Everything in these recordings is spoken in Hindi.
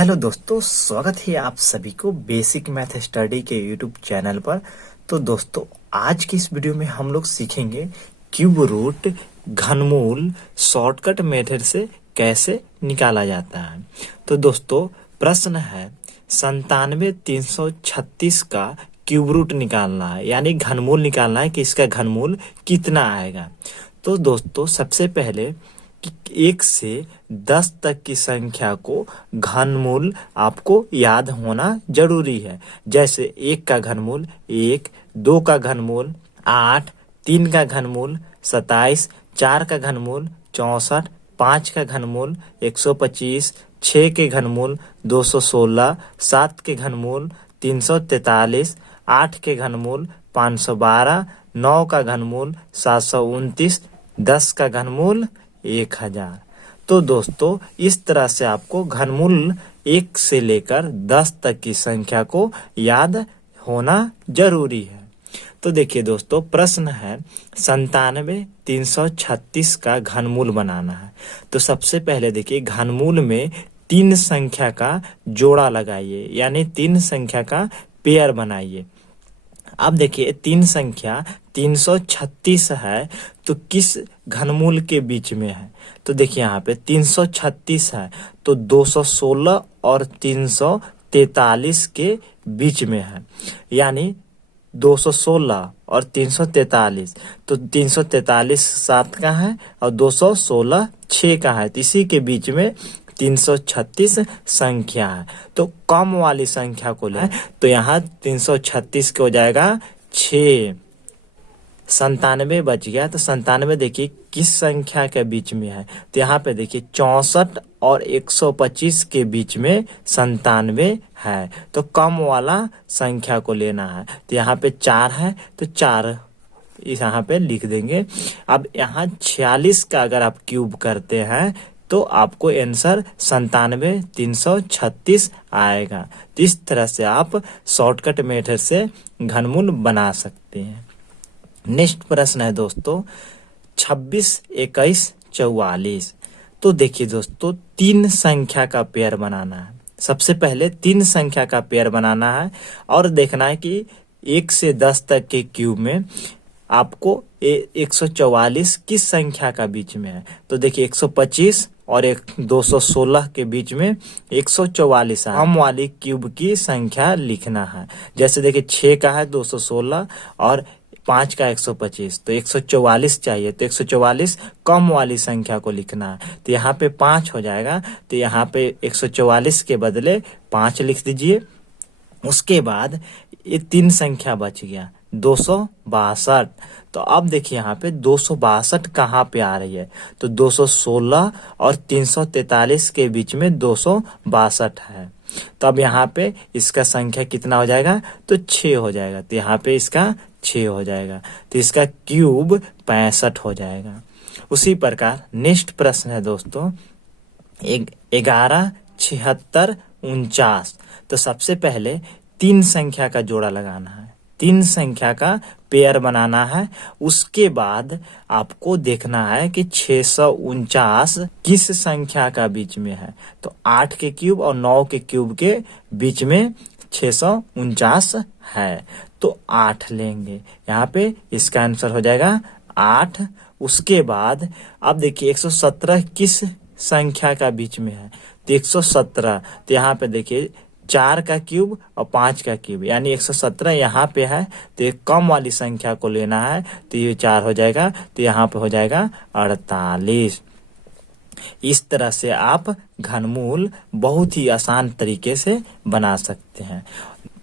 हेलो दोस्तों, स्वागत है आप सभी को बेसिक मैथ स्टडी के यूट्यूब चैनल पर। तो दोस्तों, आज की इस वीडियो में हम लोग सीखेंगे क्यूब रूट घनमूल शॉर्टकट मेथड से कैसे निकाला जाता है। तो दोस्तों, प्रश्न है 97,336 का क्यूब रूट निकालना है, यानी घनमूल निकालना है कि इसका घनमूल कितना आएगा। तो दोस्तों, सबसे पहले कि 1 से 10 तक की संख्या को घनमूल आपको याद होना जरूरी है। जैसे 1 का घनमूल 1, 2 का घनमूल 8, 3 का घनमूल 27, 4 का घनमूल 64, 5 का घनमूल 125, 6 के घनमूल 216, 7 के घनमूल 343, 8 के घनमूल 512, 9 का घनमूल 729, 10 का घनमूल 1000। तो दोस्तों, इस तरह से आपको घनमूल 1 से लेकर 10 तक की संख्या को याद होना जरूरी है। तो देखिए दोस्तों, प्रश्न है 97,336 का घनमूल बनाना है। तो सबसे पहले देखिए, घनमूल में 3 संख्या का जोड़ा लगाइए, यानी 3 संख्या का पेयर बनाइए। अब देखिए, 3 संख्या 336 है, तो किस घनमूल के बीच में है? तो देखिए, यहाँ पे 336 है तो 216 और 343 के बीच में है, यानी 216 और 343। तो 343 7 का है और 216 6 का है, तो इसी के बीच में 336 संख्या है। तो कम वाली संख्या को ले, तो यहाँ 336 के हो जाएगा 6। 97 बच गया, तो 97 देखिए किस संख्या के बीच में है? तो यहाँ पे देखिए 64 और 125 के बीच में 97 है, तो कम वाला संख्या को लेना है। तो यहाँ पे 4 है, तो 4 इस यहाँ पे लिख देंगे। अब यहाँ 46 का अगर आप क्यूब करते हैं तो आपको आंसर 97,336 आएगा। तो इस तरह से आप शॉर्टकट मेथड से घनमूल बना सकते हैं। नेक्स्ट प्रश्न है दोस्तों 26, 21, 44। तो देखिए दोस्तों, 3 संख्या का पेयर बनाना है। सबसे पहले 3 संख्या का पेयर बनाना है और देखना है कि 1 से 10 तक के क्यूब में आपको 144 किस संख्या का बीच में है। तो देखिए 125 और 216 के बीच में 144 है। कम वाली क्यूब की संख्या लिखना है। जैसे देखिए 6 का है 216 और 5 का 125, तो 144 चाहिए, तो 144 कम वाली संख्या को लिखना है। तो यहाँ पे 5 हो जाएगा, तो यहाँ पे 144 के बदले 5 लिख दीजिए। उसके बाद ये 3 संख्या बच गया 262। तो अब देखिए यहाँ पे 262 कहाँ पे आ रही है? तो 216 और 343 के बीच में 262 है। तो अब यहाँ पे इसका संख्या कितना हो जाएगा? तो 6 हो जाएगा। तो यहाँ पे इसका 6 हो जाएगा, तो इसका क्यूब 65 हो जाएगा। उसी प्रकार नेक्स्ट प्रश्न है दोस्तों 11, 76, 49। तो सबसे पहले 3 संख्या का जोड़ा लगाना है, 3 संख्या का पेयर बनाना है। उसके बाद आपको देखना है कि 649 किस संख्या का बीच में है। तो 8 के क्यूब और 9 के क्यूब के बीच में 649 है, तो 8 लेंगे। यहाँ पे इसका आंसर हो जाएगा 8। उसके बाद अब देखिए 117 किस संख्या का बीच में है? तो 117, तो यहाँ पे देखिए 4 का क्यूब और 5 का क्यूब, यानी 117 यहाँ पे है, तो एक कम वाली संख्या को लेना है। तो ये 4 हो जाएगा, तो यहाँ पे हो जाएगा 48। इस तरह से आप घनमूल बहुत ही आसान तरीके से बना सकते हैं।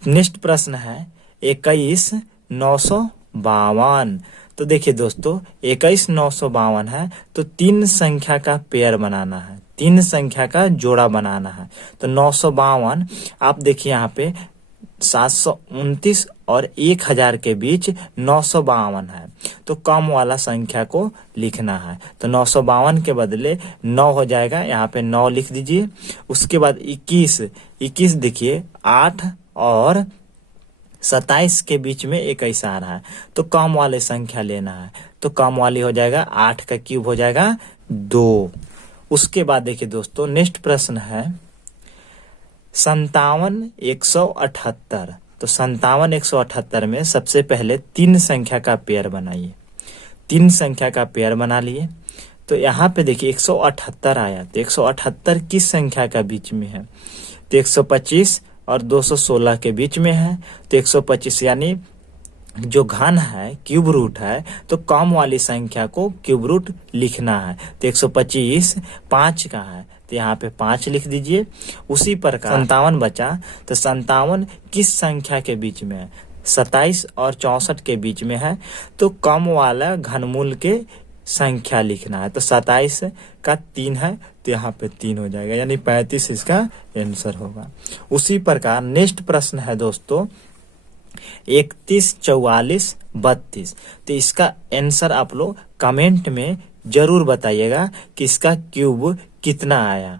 नेक्स्ट प्रश्न है 21, 952। तो देखिए दोस्तों, 21, 952 है, तो 3 संख्या का पेयर बनाना है, 3 संख्या का जोड़ा बनाना है। तो 952 आप देखिए यहाँ पे 729 और 1000 के बीच 952 है, तो कम वाला संख्या को लिखना है। तो 952 के बदले 9 हो जाएगा, यहाँ पे 9 लिख दीजिए। उसके बाद 21 देखिए 8 और 27 के बीच में 21 आ रहा है, तो कम वाले संख्या लेना है। तो कम वाली हो जाएगा 8 का क्यूब हो जाएगा 2। उसके बाद देखिए दोस्तों, नेक्स्ट प्रश्न है 57 178। तो 57 178 में सबसे पहले 3 संख्या का पेयर बनाइए। 3 संख्या का पेयर बना लिए। तो यहाँ पे देखिए 178 आया, तो 178 किस संख्या का बीच में है? तो 125 और 216 के बीच में है। तो 125 यानी जो घन है, क्यूब रूट है, तो कम वाली संख्या को क्यूब रूट लिखना है। तो 125 5 का है, तो यहाँ पे 5 लिख दीजिए। उसी प्रकार 57 बचा, तो 57 किस संख्या के बीच में है? 27 और 64 के बीच में है, तो कम वाला घनमूल के संख्या लिखना है। तो 27 का 3 है, तो यहाँ पे 3 हो जाएगा, यानी 35 इसका आंसर होगा। उसी प्रकार नेक्स्ट प्रश्न है दोस्तों 31 44 32। तो इसका आंसर आप लोग कमेंट में जरूर बताइएगा कि इसका क्यूब कितना आया।